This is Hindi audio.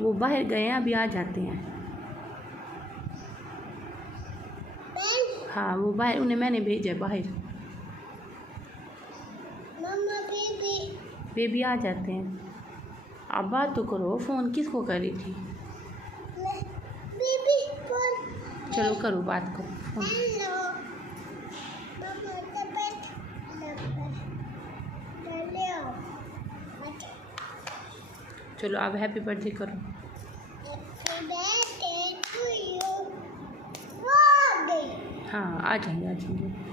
वो बाहर गए हैं, अभी आ जाते हैं। हाँ वो बाहर, उन्हें मैंने भेजा है बाहर। मम्मा बेबी आ जाते हैं। आप बात तो करो, फ़ोन किसको कर रही थी? Baby phone. चलो करो, बात करो फ़ोन। हेलो मम्मा चलो आप हैप्पी बर्थडे करो। हाँ आ जाएंगे आ जाएंगे।